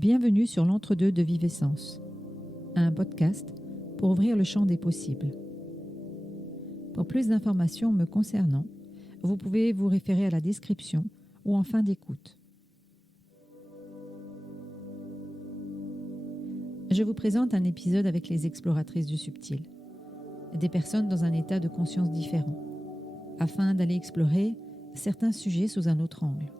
Bienvenue sur l'Entre-deux de Vivessence, un podcast pour ouvrir le champ des possibles. Pour plus d'informations me concernant, vous pouvez vous référer à la description ou en fin d'écoute. Je vous présente un épisode avec les exploratrices du subtil, des personnes dans un état de conscience différent, afin d'aller explorer certains sujets sous un autre angle.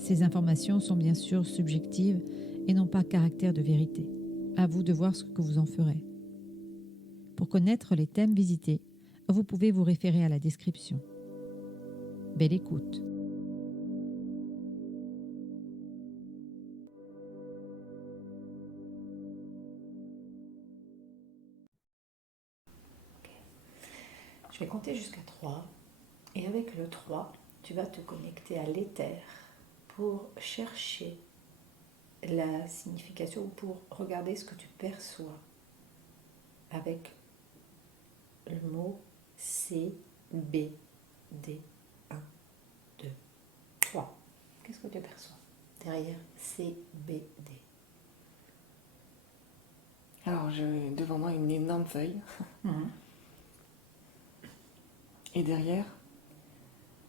Ces informations sont bien sûr subjectives et n'ont pas caractère de vérité. À vous de voir ce que vous en ferez. Pour connaître les thèmes visités, vous pouvez vous référer à la description. Belle écoute. Je vais compter jusqu'à 3 et avec le 3, tu vas te connecter à l'éther pour chercher la signification ou pour regarder ce que tu perçois avec le mot C, B, D, 1, 2, 3. Qu'est-ce que tu perçois derrière C, B, D? Alors, j'ai devant moi une énorme feuille. Et derrière,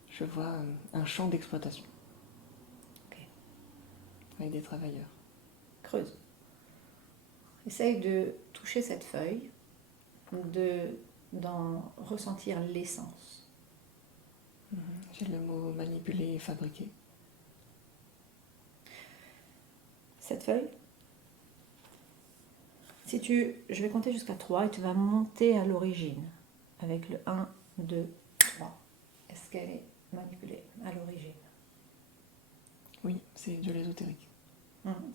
je vois un champ d'exploitation. Ok. Avec des travailleurs. Creuse. Essaye de toucher cette feuille, d'en ressentir l'essence. J'ai le mot manipuler et fabriquer. Cette feuille, je vais compter jusqu'à 3 et tu vas monter à l'origine avec le 1, 2, 3. Est-ce qu'elle est manipulée à l'origine? Oui, c'est de l'ésotérique.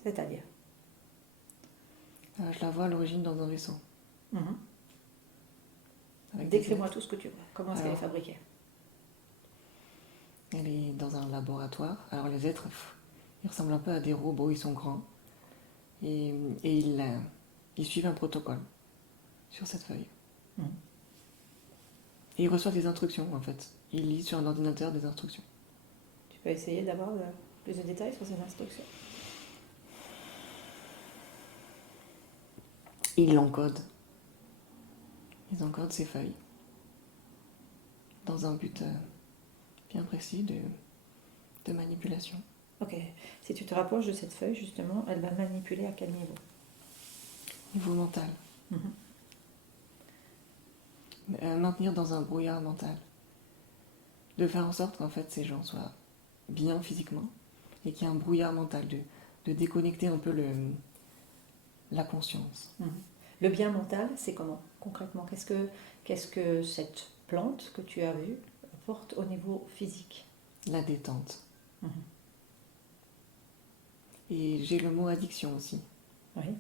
C'est-à-dire Je la vois à l'origine dans un vaisseau. Décris-moi tout ce que tu vois. Comment est-ce qu'elle est fabriquée? Elle est dans un laboratoire. Alors les êtres, ils ressemblent un peu à des robots, ils sont grands. Et ils suivent un protocole sur cette feuille. Et ils reçoivent des instructions en fait. Ils lisent sur un ordinateur des instructions. Tu peux essayer d'avoir plus de détails sur ces instructions? Ils l'encodent. Ils encodent ces feuilles dans un but bien précis de manipulation. Ok. Si tu te rapproches de cette feuille, justement, elle va manipuler à quel niveau? Niveau mental. Maintenir dans un brouillard mental. De faire en sorte qu'en fait ces gens soient bien physiquement et qu'il y ait un brouillard mental, de déconnecter un peu la conscience. Le bien mental, c'est comment concrètement? Qu'est-ce que cette plante que tu as vue apporte au niveau physique? La détente. Et j'ai le mot addiction aussi. Oui.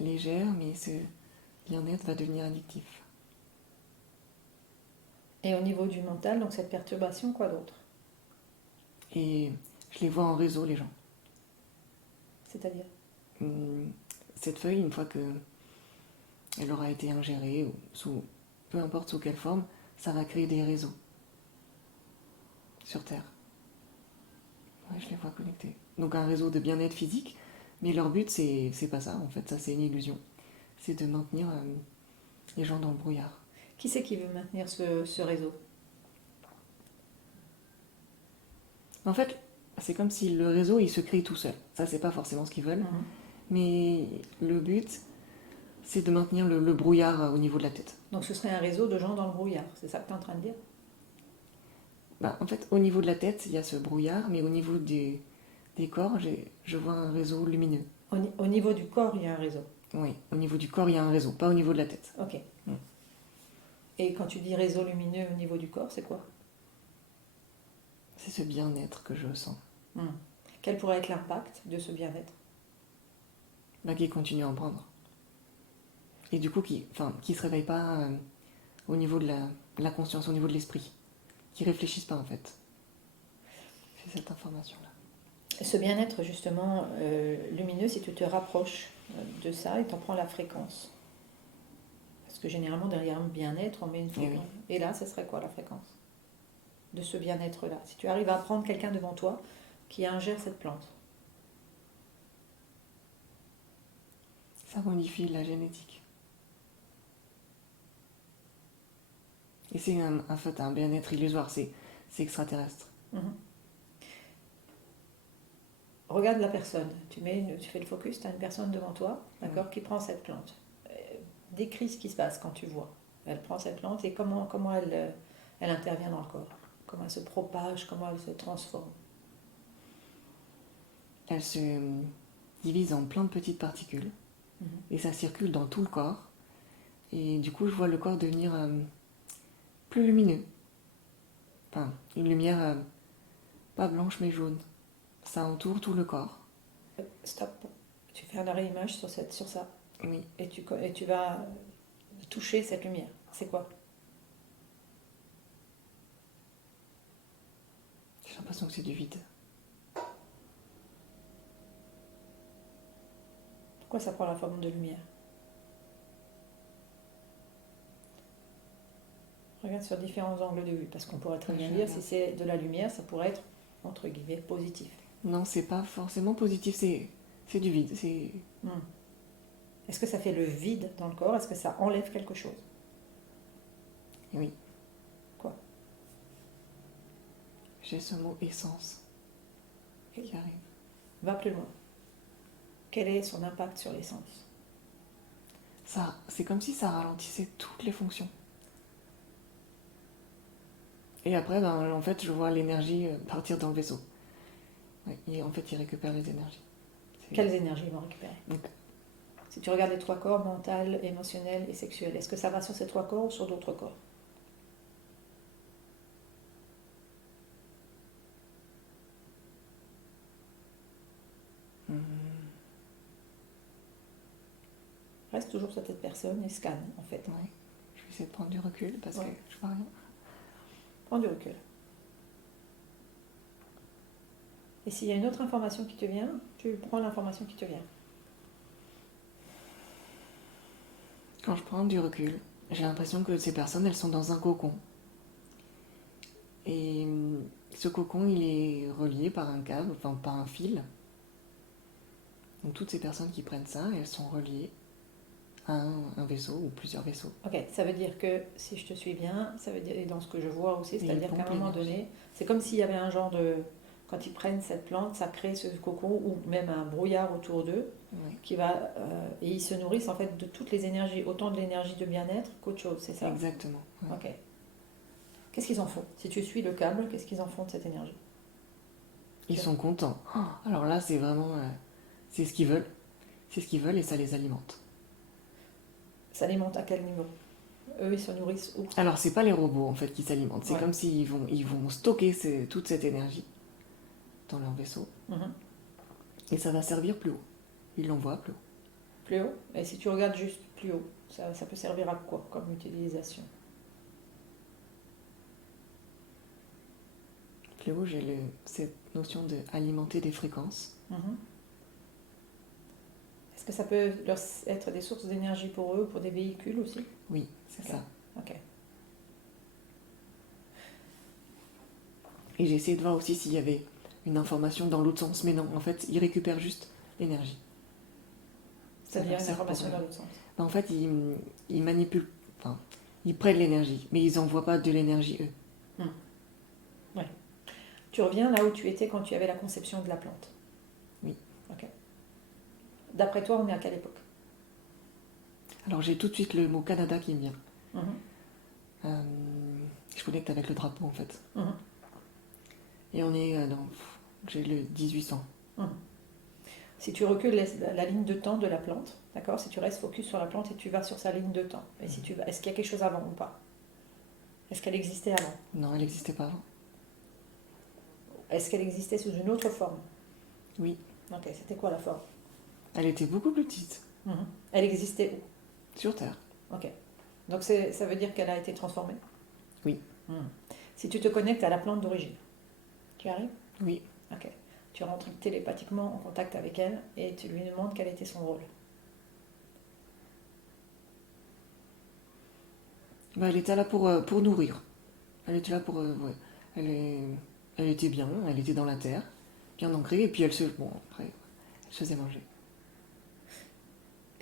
Légère, mais ce bien-être va devenir addictif. Et au niveau du mental, donc cette perturbation, quoi d'autre? Et je les vois en réseau, les gens. C'est-à-dire? Cette feuille, une fois qu'elle aura été ingérée, ou peu importe sous quelle forme, ça va créer des réseaux sur Terre. Ouais, je les vois connectés. Donc un réseau de bien-être physique, mais leur but, c'est pas ça, en fait, ça c'est une illusion. C'est de maintenir les gens dans le brouillard. Qui c'est qui veut maintenir ce réseau? En fait, c'est comme si le réseau, il se crée tout seul. Ça, c'est pas forcément ce qu'ils veulent. Mais le but, c'est de maintenir le brouillard au niveau de la tête. Donc ce serait un réseau de gens dans le brouillard, c'est ça que tu es en train de dire? En fait, au niveau de la tête, il y a ce brouillard, mais au niveau des corps, je vois un réseau lumineux. Au niveau du corps, il y a un réseau? Oui, au niveau du corps, il y a un réseau, pas au niveau de la tête. Ok. Et quand tu dis réseau lumineux au niveau du corps, c'est quoi? C'est ce bien-être que je sens. Quel pourrait être l'impact de ce bien-être? Qui continue à en prendre. Et du coup, qui se réveille pas au niveau de la conscience, au niveau de l'esprit. Qui réfléchissent pas, en fait. C'est cette information-là. Ce bien-être, justement, lumineux, si tu te rapproches de ça et t'en prends la fréquence. Parce que généralement, derrière un bien-être, on met une fréquence. Et là, ça serait quoi la fréquence de ce bien-être-là? Si tu arrives à prendre quelqu'un devant toi qui ingère cette plante, Ça modifie la génétique. Et c'est en fait un bien-être illusoire, c'est extraterrestre. Mhm. Regarde la personne, tu fais le focus, tu as une personne devant toi, d'accord, qui prend cette plante. Décris ce qui se passe quand tu vois. Elle prend cette plante et comment elle intervient dans le corps. Comment elle se propage, comment elle se transforme. Elle se divise en plein de petites particules et ça circule dans tout le corps. Et du coup, je vois le corps devenir plus lumineux. Enfin, une lumière pas blanche mais jaune. Ça entoure tout le corps. Stop. Tu fais un arrêt-image sur ça. Oui. Et tu vas toucher cette lumière. C'est quoi? J'ai l'impression que c'est du vide. Pourquoi ça prend la forme de lumière? Regarde sur différents angles de vue, parce qu'on pourrait très bien dire, si c'est de la lumière, ça pourrait être, entre guillemets, positif. Non, c'est pas forcément positif, c'est du vide. Est-ce que ça fait le vide dans le corps? Est-ce que ça enlève quelque chose? Oui. Quoi? J'ai ce mot essence qui arrive. Va plus loin. Quel est son impact sur l'essence? Ça, c'est comme si ça ralentissait toutes les fonctions. Et après, en fait, je vois l'énergie partir dans le vaisseau. Ouais, et en fait, il récupère les énergies. Quelles énergies ils vont récupérer? Donc, si tu regardes les 3 corps, mental, émotionnel et sexuel, est-ce que ça va sur ces 3 corps ou sur d'autres corps? Reste toujours sur cette personne et scanne, en fait. Ouais. Je vais essayer de prendre du recul parce que je vois rien. Prends du recul. Et s'il y a une autre information qui te vient, tu prends l'information qui te vient. Quand je prends du recul, j'ai l'impression que ces personnes, elles sont dans un cocon. Et ce cocon, il est relié par un câble, enfin par un fil. Donc toutes ces personnes qui prennent ça, elles sont reliées à un vaisseau ou plusieurs vaisseaux. Ok, ça veut dire que, si je te suis bien, ça veut dire, et dans ce que je vois aussi, c'est-à-dire qu'à un moment donné, c'est comme s'il y avait un genre de... Quand ils prennent cette plante, ça crée ce cocon ou même un brouillard autour d'eux qui va... et ils se nourrissent en fait de toutes les énergies, autant de l'énergie de bien-être qu'autre chose, c'est ça? Exactement. Ouais. Ok. Qu'est-ce qu'ils en font? Si tu suis le câble, qu'est-ce qu'ils en font de cette énergie? Ils sont contents. Alors là, c'est vraiment... c'est ce qu'ils veulent. C'est ce qu'ils veulent et ça les alimente. Ça alimente à quel niveau? Eux, ils se nourrissent où? Alors, c'est pas les robots en fait qui s'alimentent. C'est comme s'ils vont stocker toute cette énergie dans leur vaisseau. Et ça va servir plus haut. Ils l'envoient plus haut. Plus haut? Et si tu regardes juste plus haut, ça peut servir à quoi comme utilisation? Plus haut, j'ai cette notion d'alimenter des fréquences. Est-ce que ça peut être des sources d'énergie pour eux, pour des véhicules aussi? Oui, c'est ça. Ok. Et j'ai essayé de voir aussi s'il y avait une information dans l'autre sens, mais non, en fait, ils récupèrent juste l'énergie. C'est-à-dire une information dans l'autre sens? En fait, ils manipulent, enfin, ils prennent l'énergie, mais ils n'envoient pas de l'énergie eux. Ouais. Tu reviens là où tu étais quand tu avais la conception de la plante? Oui. Ok. D'après toi, on est à quelle époque? Alors j'ai tout de suite le mot Canada qui me vient. Je connecte avec le drapeau en fait. Et on est dans... J'ai le 1800. Si tu recules la ligne de temps de la plante, d'accord? Si tu restes focus sur la plante et tu vas sur sa ligne de temps, et si tu vas, est-ce qu'il y a quelque chose avant ou pas? Est-ce qu'elle existait avant? Non, elle n'existait pas avant. Est-ce qu'elle existait sous une autre forme? Oui. Ok, c'était quoi la forme? Elle était beaucoup plus petite. Elle existait où? Sur Terre. Ok. Donc ça veut dire qu'elle a été transformée? Oui. Si tu te connectes à la plante d'origine, tu arrives? Oui. Ok. Tu rentres télépathiquement en contact avec elle et tu lui demandes quel était son rôle. Elle était là pour nourrir. Elle était là pour... ouais. Elle était bien, elle était dans la terre, bien ancrée, et puis elle se... Bon, après, elle se faisait manger.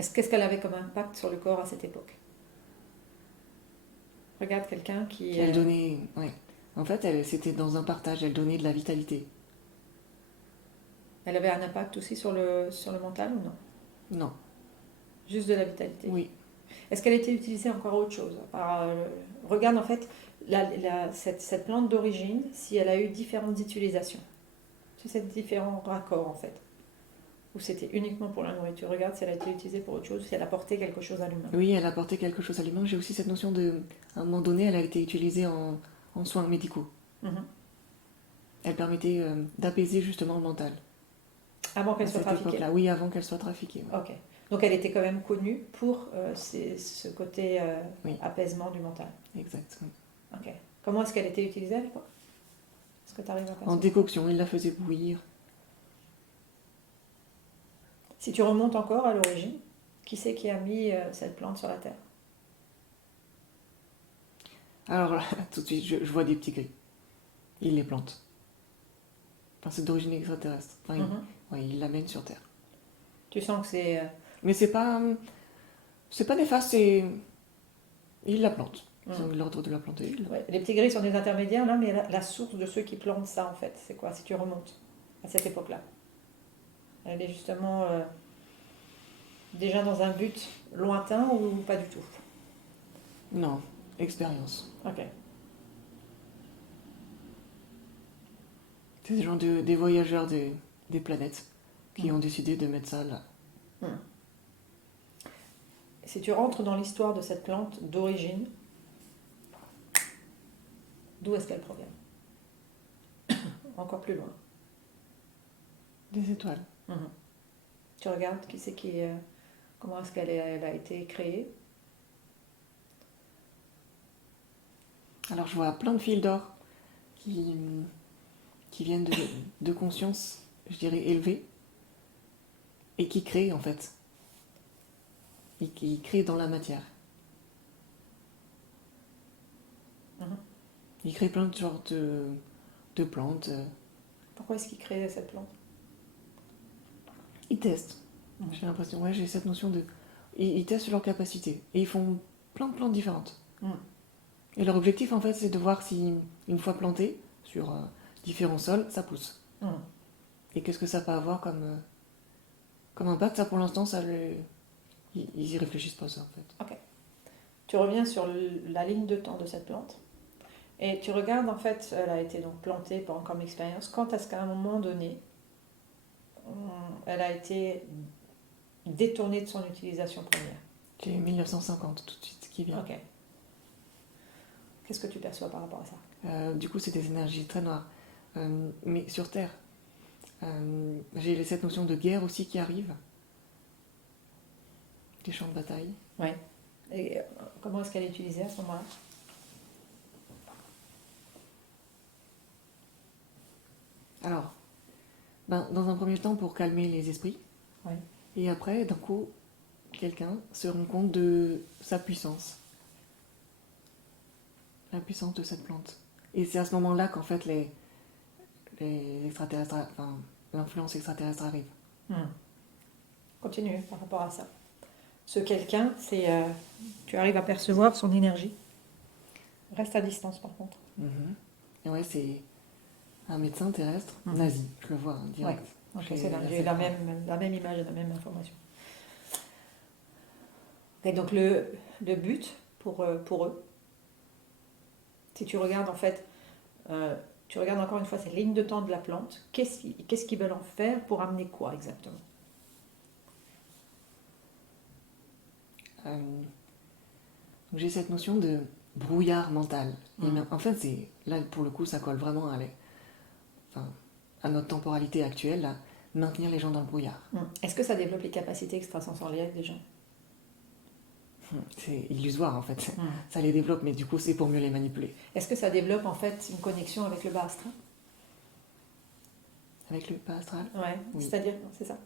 Qu'est-ce qu'elle avait comme impact sur le corps à cette époque? Regarde quelqu'un qui... Elle donnait... Ouais. En fait, c'était dans un partage, elle donnait de la vitalité. Elle avait un impact aussi sur le mental ou non? Non. Juste de la vitalité. Oui. Est-ce qu'elle a été utilisée encore autre chose? Regarde en fait cette plante d'origine, si elle a eu différentes utilisations. C'est ces différents raccords en fait. Ou c'était uniquement pour la nourriture. Regarde si elle a été utilisée pour autre chose, si elle apportait quelque chose à l'humain. Oui, elle apportait quelque chose à l'humain. J'ai aussi cette notion de... À un moment donné, elle a été utilisée en soins médicaux. Mhm. Elle permettait d'apaiser justement le mental. Avant qu'elle soit cette trafiquée. époque-là, oui, avant qu'elle soit trafiquée. Ouais. Ok. Donc elle était quand même connue pour ce côté Oui. apaisement du mental. Exact. Oui. Ok. Comment est-ce qu'elle était utilisée à l'époque? Est-ce que tu arrives à passer? En décoction, il la faisait bouillir. Si tu remontes encore à l'origine, qui c'est qui a mis cette plante sur la terre? Alors là, tout de suite, je vois des petits gris. Il les plante. Enfin, c'est d'origine extraterrestre. Enfin, il l'amène sur Terre. Tu sens que c'est... Mais c'est pas néfaste, c'est... Il la plante. Ils ont eu l'ordre de la planter. Ouais, les petits gris sont des intermédiaires là, mais la source de ceux qui plantent ça en fait, c'est quoi? Si tu remontes à cette époque-là, elle est justement déjà dans un but lointain ou pas du tout? Non, expérience. Ok. C'est des gens des voyageurs des planètes qui ont décidé de mettre ça là. Si tu rentres dans l'histoire de cette plante d'origine, d'où est-ce qu'elle provient? Encore plus loin. Des étoiles. Tu regardes qui c'est qui... comment est-ce elle a été créée? Alors je vois plein de fils d'or qui viennent de conscience, je dirais, élevée, et qui créent en fait. Et qui créent dans la matière. Ils créent plein de sortes de plantes. Pourquoi est-ce qu'ils créent cette plante? Ils testent. J'ai l'impression, j'ai cette notion de... Ils testent leur capacité. Et ils font plein de plantes différentes. Et leur objectif, en fait, c'est de voir si, une fois planté sur différents sols, ça pousse. Et qu'est-ce que ça peut avoir comme impact? Ça, pour l'instant, ils y réfléchissent pas, ça, en fait. Ok. Tu reviens sur la ligne de temps de cette plante. Et tu regardes, en fait, elle a été donc plantée comme expérience. Quand est-ce qu'à un moment donné, elle a été détournée de son utilisation première? J'ai 1950 tout de suite qui vient. Ok. Qu'est-ce que tu perçois par rapport à ça? Du coup, c'est des énergies très noires. Mais sur Terre, j'ai cette notion de guerre aussi qui arrive. Des champs de bataille. Oui. Et comment est-ce qu'elle est utilisée à ce moment-là? Alors, dans un premier temps, pour calmer les esprits. Oui. Et après, d'un coup, quelqu'un se rend compte de sa puissance. La puissance de cette plante. Et c'est à ce moment-là qu'en fait, les extraterrestres, enfin, l'influence extraterrestre arrive. Continue par rapport à ça. Ce quelqu'un, c'est... tu arrives à percevoir son énergie. Reste à distance, par contre. Et ouais, c'est un médecin terrestre nazi. Je le vois, direct. Ouais. Okay, j'ai la même image et la même information. Et donc, le but pour eux, si tu regardes en fait, tu regardes encore une fois cette ligne de temps de la plante, qu'est-ce qu'ils veulent en faire pour amener quoi exactement? J'ai cette notion de brouillard mental. En fait, là, pour le coup, ça colle vraiment à notre temporalité actuelle, là, maintenir les gens dans le brouillard. Est-ce que ça développe les capacités extrasensorielles des gens? C'est illusoire, en fait. Ça les développe, mais du coup, c'est pour mieux les manipuler. Est-ce que ça développe, en fait, une connexion avec le bas astral? Avec le bas astral? Oui. C'est-à-dire, c'est ça?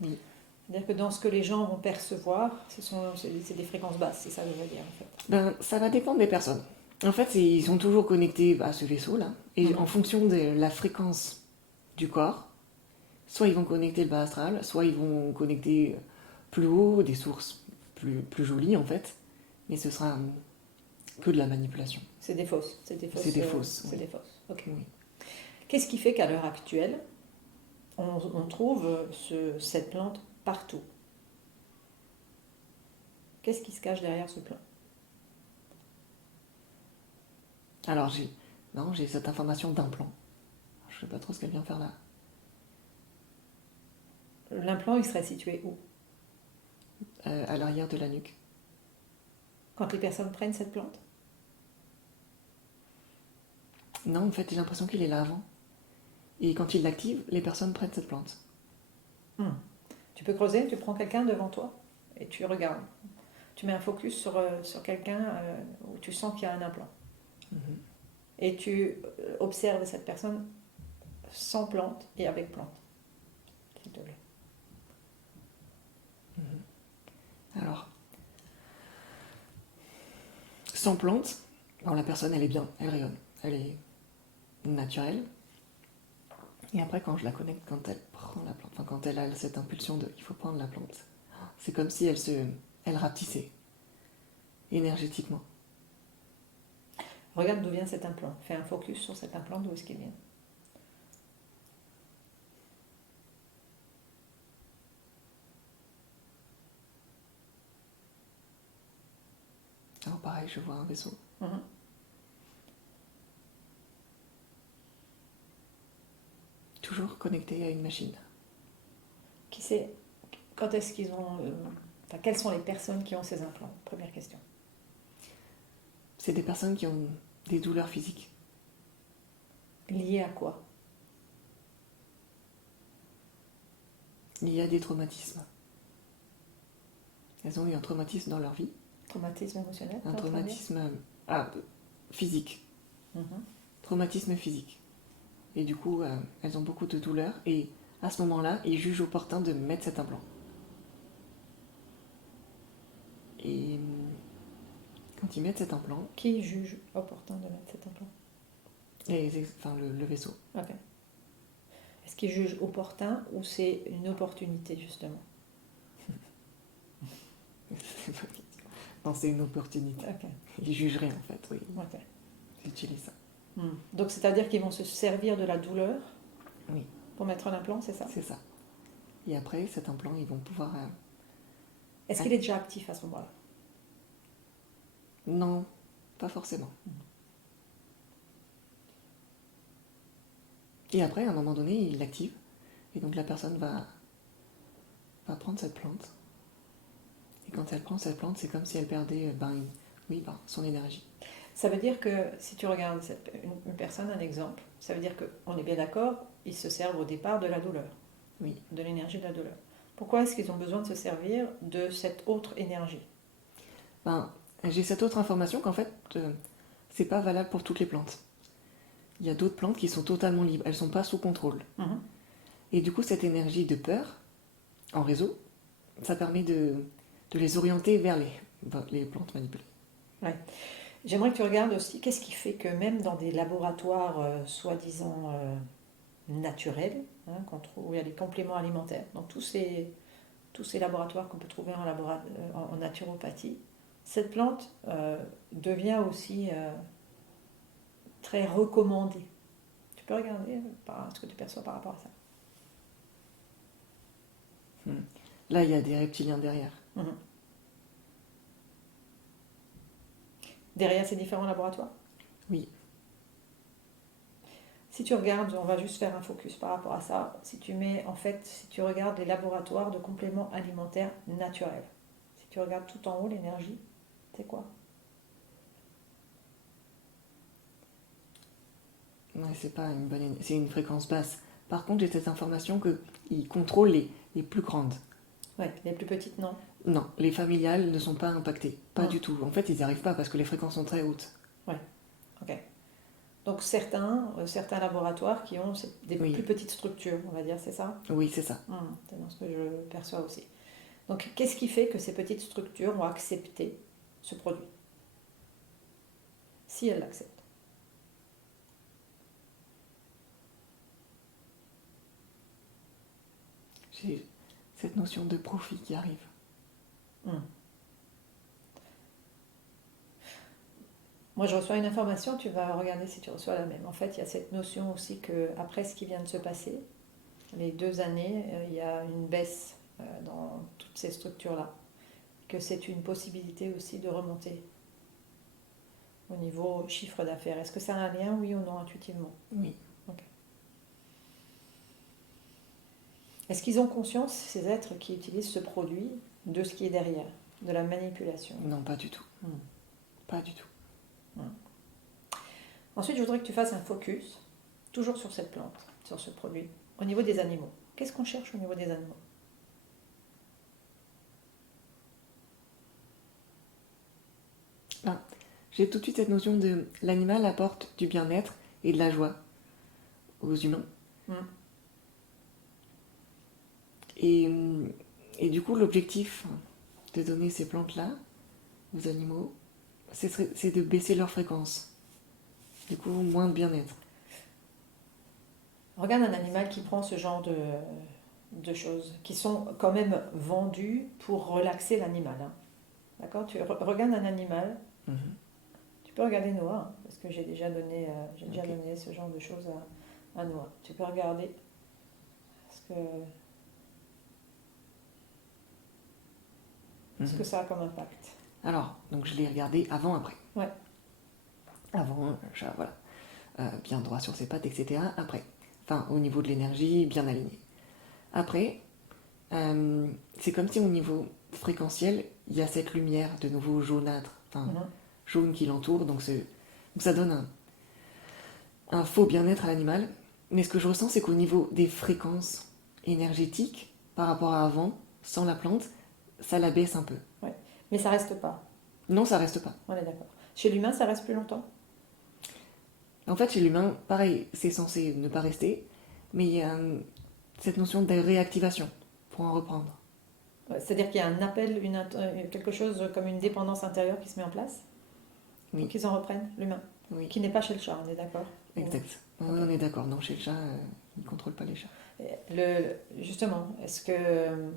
Oui. C'est-à-dire que dans ce que les gens vont percevoir, c'est des fréquences basses, c'est ça que je veux dire, en fait. Ça va dépendre des personnes. En fait, ils sont toujours connectés à ce vaisseau-là, et en fonction de la fréquence du corps, soit ils vont connecter le bas astral, soit ils vont connecter plus haut, des sources plus jolies en fait, mais ce sera que de la manipulation. C'est des fausses. C'est des fausses. C'est des fausses. C'est Oui. des fausses. Ok. Oui. Qu'est-ce qui fait qu'à l'heure actuelle, on trouve cette plante partout? Qu'est-ce qui se cache derrière ce plan? Alors j'ai cette information d'implant. Je ne sais pas trop ce qu'elle vient faire là. L'implant, il serait situé où? À l'arrière de la nuque. Quand les personnes prennent cette plante? Non, en fait, j'ai l'impression qu'il est là avant. Et quand il l'active, les personnes prennent cette plante. Tu peux creuser, tu prends quelqu'un devant toi et tu regardes. Tu mets un focus sur quelqu'un où tu sens qu'il y a un implant. Et tu observes cette personne sans plante et avec plante. S'il te plaît. Alors, sans plante, alors la personne, elle est bien, elle rayonne, elle est naturelle. Et après, quand je la connecte, quand elle prend la plante, enfin quand elle a cette impulsion de il faut prendre la plante, c'est comme si elle rapetissait énergétiquement. Regarde d'où vient cet implant. Fais un focus sur cet implant, d'où est-ce qu'il vient. Alors pareil, je vois un vaisseau. Toujours connecté à une machine. Qui sait quand est-ce qu'ils ont... quelles sont les personnes qui ont ces implants? Première question. C'est des personnes qui ont des douleurs physiques. Liées à quoi? Il y a des traumatismes. Elles ont eu un traumatisme dans leur vie. Traumatisme émotionnel? Un traumatisme physique. Traumatisme physique. Et du coup, elles ont beaucoup de douleurs. Et à ce moment-là, ils jugent opportun de mettre cet implant. Et quand ils mettent cet implant... Qui juge opportun de mettre cet implant? Le vaisseau. Ok. Est-ce qu'ils jugent opportun ou c'est une opportunité, justement? Non, c'est une opportunité. Ok. Ils jugeraient, en fait, oui. Ok. J'utilise ça. Donc, c'est-à-dire qu'ils vont se servir de la douleur Oui. pour mettre l'implant, c'est ça? C'est ça. Et après, cet implant, ils vont pouvoir... Est-ce qu'il est déjà actif à ce moment-là? Non, pas forcément. Et après, à un moment donné, il l'active. Et donc la personne va prendre cette plante. Et quand elle prend cette plante, c'est comme si elle perdait son énergie. Ça veut dire que si tu regardes une personne, un exemple, ça veut dire qu'on est bien d'accord, ils se servent au départ de la douleur. Oui. De l'énergie de la douleur. Pourquoi est-ce qu'ils ont besoin de se servir de cette autre énergie? J'ai cette autre information qu'en fait, c'est pas valable pour toutes les plantes. Il y a d'autres plantes qui sont totalement libres, elles sont pas sous contrôle. Et du coup, cette énergie de peur, en réseau, ça permet de les orienter vers les plantes manipulées. Ouais. J'aimerais que tu regardes aussi qu'est-ce qui fait que même dans des laboratoires soi-disant naturels, où il y a des compléments alimentaires, donc tous ces laboratoires qu'on peut trouver en naturopathie, cette plante devient aussi très recommandée. Tu peux regarder ce que tu perçois par rapport à ça. Là, il y a des reptiliens derrière. Derrière ces différents laboratoires? Oui. Si tu regardes, on va juste faire un focus par rapport à ça. Si tu regardes les laboratoires de compléments alimentaires naturels, si tu regardes tout en haut, l'énergie, c'est quoi? Ouais, c'est pas une bonne c'est une fréquence basse. Par contre, j'ai cette information qu'ils contrôlent les plus grandes. Ouais, les plus petites, non? Non, les familiales ne sont pas impactées. Pas du tout. En fait, ils n'y arrivent pas parce que les fréquences sont très hautes. Ouais, ok. Donc certains laboratoires qui ont des plus petites structures, on va dire, c'est ça? Oui, c'est ça. C'est dans ce que je perçois aussi. Donc qu'est-ce qui fait que ces petites structures ont accepté ce produit? Si elles l'acceptent. J'ai cette notion de profit qui arrive. Hmm. Moi, je reçois une information, tu vas regarder si tu reçois la même. En fait, il y a cette notion aussi que après ce qui vient de se passer, les 2 années, il y a une baisse dans toutes ces structures-là. Que c'est une possibilité aussi de remonter au niveau chiffre d'affaires. Est-ce que ça a un lien, oui ou non, intuitivement? Oui. Ok. Est-ce qu'ils ont conscience, ces êtres qui utilisent ce produit, de ce qui est derrière, de la manipulation? Non, pas du tout. Pas du tout. Ensuite, je voudrais que tu fasses un focus, toujours sur cette plante, sur ce produit, au niveau des animaux. Qu'est-ce qu'on cherche au niveau des animaux? Ah, j'ai tout de suite cette notion de l'animal apporte du bien-être et de la joie aux humains. Hmm. Et, et du coup, l'objectif de donner ces plantes-là aux animaux, c'est de baisser leur fréquence. Du coup, moins de bien-être. Regarde un animal qui prend ce genre de choses, qui sont quand même vendues pour relaxer l'animal. Hein. D'accord? Tu regardes un animal, Mhm. tu peux regarder Noah, hein, parce que j'ai déjà donné Ok. ce genre de choses à Noah. Tu peux regarder ce que Mhm. ça a comme impact. Alors, donc je l'ai regardé avant-après. Ouais. Avant, voilà, bien droit sur ses pattes, etc. Après, enfin, au niveau de l'énergie, bien aligné. Après, c'est comme si au niveau fréquentiel, il y a cette lumière de nouveau jaunâtre, enfin, Mhm. jaune qui l'entoure, donc ça donne un faux bien-être à l'animal. Mais ce que je ressens, c'est qu'au niveau des fréquences énergétiques, par rapport à avant, sans la plante, ça la baisse un peu. Ouais. Mais ça reste pas. Non, ça reste pas. On est d'accord. Chez l'humain, ça reste plus longtemps. En fait, chez l'humain, pareil, c'est censé ne pas rester, mais il y a cette notion de réactivation, pour en reprendre. Ouais, c'est-à-dire qu'il y a un appel, quelque chose comme une dépendance intérieure qui se met en place Oui. pour qu'ils en reprennent, l'humain. Oui, Qui n'est pas chez le chat, on est d'accord? exact. Ok. On est d'accord, non, chez le chat, il ne contrôle pas les chats. Justement, est-ce que.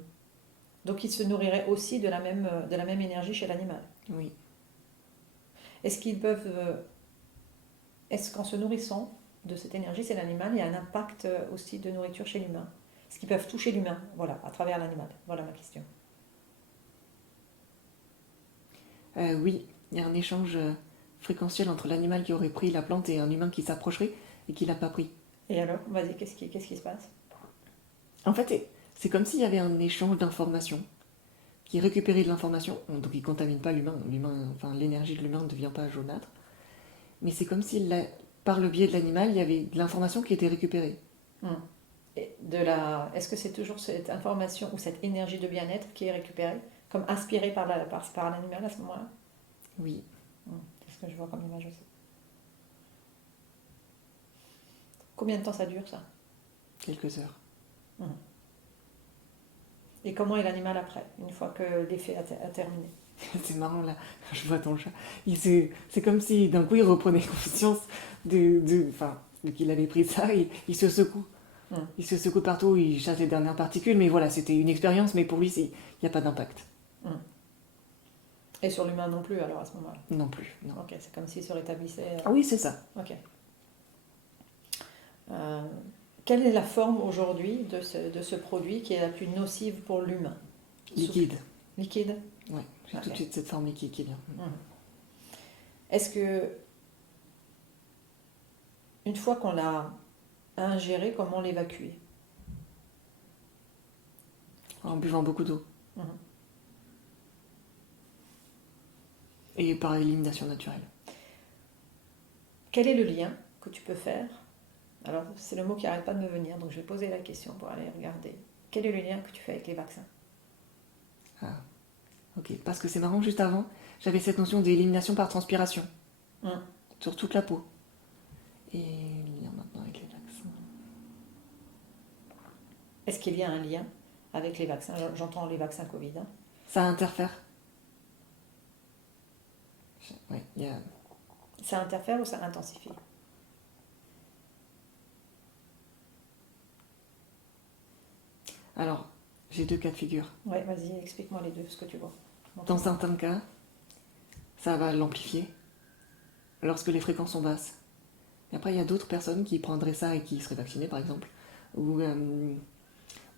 Donc il se nourrirait aussi de la même énergie chez l'animal. Oui. Est-ce qu'ils peuvent. Est-ce qu'en se nourrissant de cette énergie, c'est l'animal, il y a un impact aussi de nourriture chez l'humain? Est-ce qu'ils peuvent toucher l'humain, voilà, à travers l'animal? Voilà ma question. Oui, il y a un échange fréquentiel entre l'animal qui aurait pris la plante et un humain qui s'approcherait et qui l'a pas pris. Et alors, vas-y, qu'est-ce qui se passe? En fait, c'est comme s'il y avait un échange d'informations, qui récupérait de l'information, donc il contamine pas l'humain, enfin l'énergie de l'humain ne devient pas jaunâtre, mais c'est comme si par le biais de l'animal, il y avait de l'information qui était récupérée. Hmm. Est-ce que c'est toujours cette information ou cette énergie de bien-être qui est récupérée, comme inspirée par l'animal à ce moment-là? Oui. C'est ce que je vois comme image aussi. Combien de temps ça dure, ça? Quelques heures. Et comment est l'animal après, une fois que l'effet a terminé? C'est marrant là, je vois ton chat. C'est comme si d'un coup il reprenait conscience de qu'il avait pris ça et il se secoue. Il se secoue partout, il chasse les dernières particules, mais voilà, c'était une expérience, mais pour lui, il n'y a pas d'impact. Et sur l'humain non plus, alors à ce moment-là? Non plus, non. Ok, c'est comme s'il se rétablissait. Ah oui, c'est ça. Ok. Quelle est la forme aujourd'hui de ce produit qui est la plus nocive pour l'humain? Liquide. Liquide? Ouais, j'ai tout de suite cette forme liquide qui vient. Est-ce que, une fois qu'on l'a ingéré, comment l'évacuer? En buvant beaucoup d'eau. Et par élimination naturelle. Quel est le lien que tu peux faire? Alors, c'est le mot qui n'arrête pas de me venir, donc je vais poser la question pour aller regarder. Quel est le lien que tu fais avec les vaccins? Ah, ok. Parce que c'est marrant, juste avant, j'avais cette notion d'élimination par transpiration. Sur toute la peau. Et le lien maintenant avec les vaccins. Est-ce qu'il y a un lien avec les vaccins? J'entends les vaccins Covid. Hein. Ça interfère. Ouais, il y a... Ça interfère ou ça intensifie? Alors, j'ai deux cas de figure. Ouais, vas-y, explique-moi les deux, ce que tu vois. Dans certains cas, ça va l'amplifier lorsque les fréquences sont basses. Et après, il y a d'autres personnes qui prendraient ça et qui seraient vaccinées, par exemple, où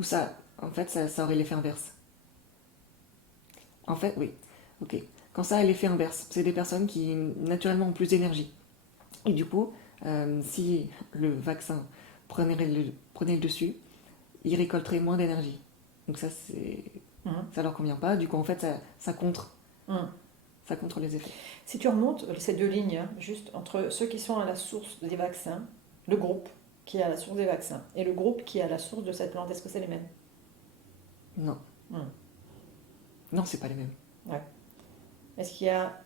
ça, en fait, ça aurait l'effet inverse. En fait, oui, ok. Quand ça a l'effet inverse, c'est des personnes qui naturellement ont plus d'énergie. Et du coup, si le vaccin prenait le dessus, ils récolteraient moins d'énergie. Donc ça, ça leur convient pas. Du coup, en fait, ça contre. Ça contre les effets. Si tu remontes ces deux lignes, hein, juste entre ceux qui sont à la source des vaccins, le groupe qui est à la source des vaccins, et le groupe qui est à la source de cette plante, est-ce que c'est les mêmes? Non. Non, c'est pas les mêmes. Ouais. Est-ce qu'il y a...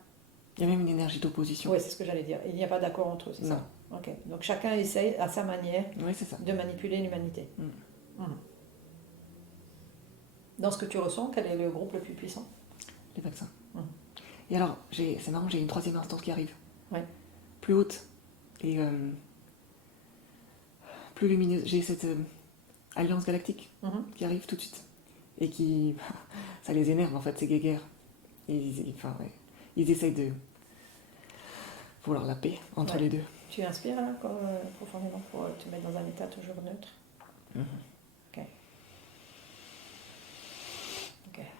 Il y a même une énergie d'opposition. Oui, c'est ce que j'allais dire. Il n'y a pas d'accord entre eux, c'est Non. ça? Ok. Donc chacun essaye à sa manière Oui, c'est ça. de manipuler l'humanité. Dans ce que tu ressens, quel est le groupe le plus puissant? Les vaccins. Et alors, c'est marrant, j'ai une troisième instance qui arrive. Ouais. Plus haute et plus lumineuse. J'ai cette alliance galactique qui arrive tout de suite. Et qui... ça les énerve, en fait, ces guéguerres. Ils essayent de vouloir la paix entre les deux. Tu inspires là, profondément pour te mettre dans un état toujours neutre. Ok.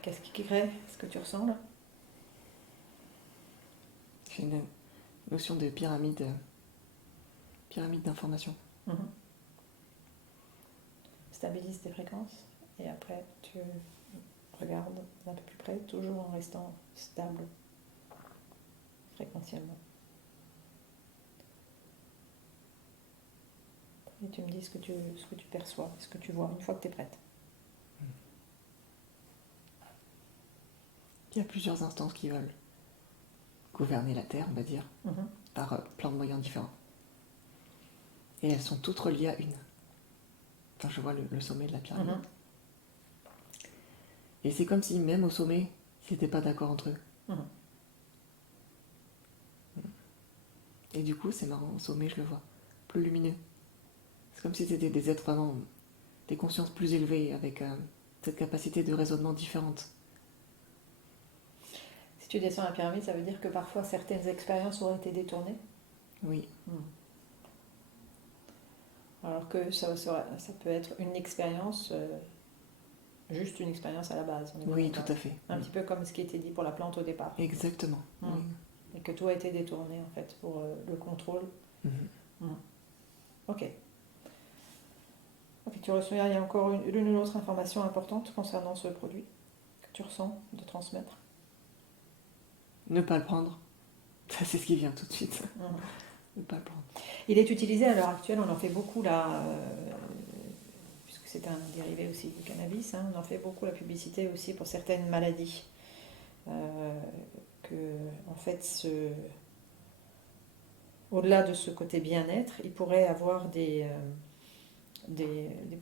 Qu'est-ce qui crée ce que tu ressens là? J'ai une notion de pyramide d'information. Stabilise tes fréquences et après tu regardes d'un peu plus près, toujours en restant stable fréquentiellement. Et tu me dis ce que tu perçois, ce que tu vois une fois que tu es prête. Il y a plusieurs instances qui veulent gouverner la Terre, on va dire, par plein de moyens différents. Et elles sont toutes reliées à une. Enfin, je vois le sommet de la pyramide. Et c'est comme si même au sommet, ils n'étaient pas d'accord entre eux. Et du coup, c'est marrant, au sommet, je le vois plus lumineux. C'est comme si c'était des êtres vraiment, des consciences plus élevées, avec cette capacité de raisonnement différente. Si tu descends la pyramide, ça veut dire que parfois certaines expériences auraient été détournées? Oui. Alors que ça peut être une expérience, juste une expérience à la base. Oui, tout à fait. Un petit peu comme ce qui était dit pour la plante au départ. Exactement. Oui. Et que tout a été détourné en fait pour le contrôle. Ok. Tu reçois, il y a encore une autre information importante concernant ce produit que tu ressens de transmettre? Ne pas le prendre. Ça, c'est ce qui vient tout de suite. Ne pas le prendre. Il est utilisé à l'heure actuelle, on en fait beaucoup là, puisque c'est un dérivé aussi du cannabis, on en fait beaucoup la publicité aussi pour certaines maladies. Que, en fait, au-delà de ce côté bien-être, il pourrait avoir des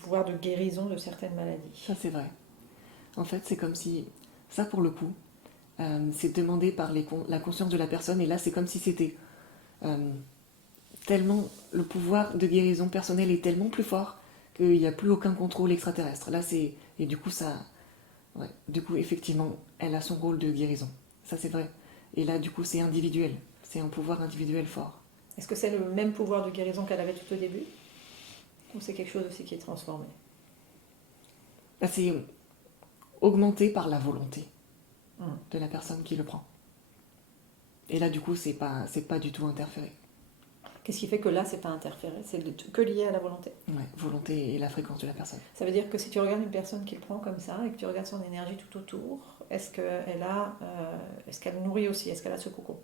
pouvoirs de guérison de certaines maladies. Ça, c'est vrai. En fait, c'est comme si, ça pour le coup, c'est demandé par la conscience de la personne, et là, c'est comme si c'était tellement, le pouvoir de guérison personnelle est tellement plus fort qu'il n'y a plus aucun contrôle extraterrestre. Là, et du coup, du coup, effectivement, elle a son rôle de guérison. Ça, c'est vrai. Et là, du coup, c'est individuel. C'est un pouvoir individuel fort. Est-ce que c'est le même pouvoir de guérison qu'elle avait tout au début? Ou c'est quelque chose aussi qui est transformé? Là, c'est augmenté par la volonté de la personne qui le prend. Et là, du coup, c'est pas du tout interféré. Qu'est-ce qui fait que là, c'est pas interféré? C'est que lié à la volonté? Ouais, volonté et la fréquence de la personne. Ça veut dire que si tu regardes une personne qui le prend comme ça et que tu regardes son énergie tout autour, est-ce qu'elle nourrit aussi? Est-ce qu'elle a ce cocon?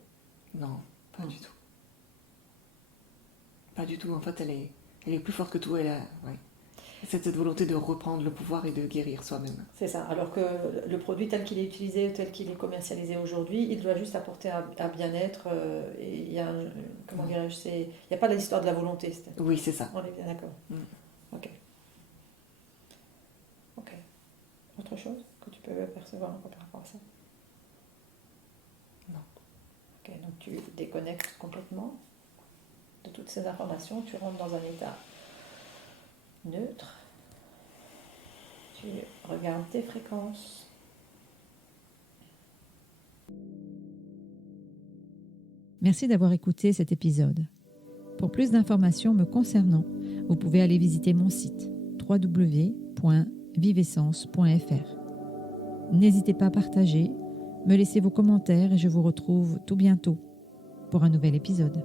Non, pas du tout. Pas du tout. En fait, elle est plus forte que tout. Elle a cette volonté de reprendre le pouvoir et de guérir soi-même. C'est ça. Alors que le produit tel qu'il est utilisé, tel qu'il est commercialisé aujourd'hui, il doit juste apporter un bien-être. Et il y a comment dirais-je, il n'y a pas l'histoire de la volonté. Oui, c'est ça. On est bien d'accord. Ok. Autre chose que tu peux percevoir par rapport à ça? Non. Ok, donc tu déconnectes complètement de toutes ces informations, tu rentres dans un état neutre, tu regardes tes fréquences, Merci d'avoir écouté cet épisode. Pour plus d'informations me concernant, vous pouvez aller visiter mon site www.vivessence.fr. N'hésitez pas à partager, me laisser vos commentaires et je vous retrouve tout bientôt pour un nouvel épisode.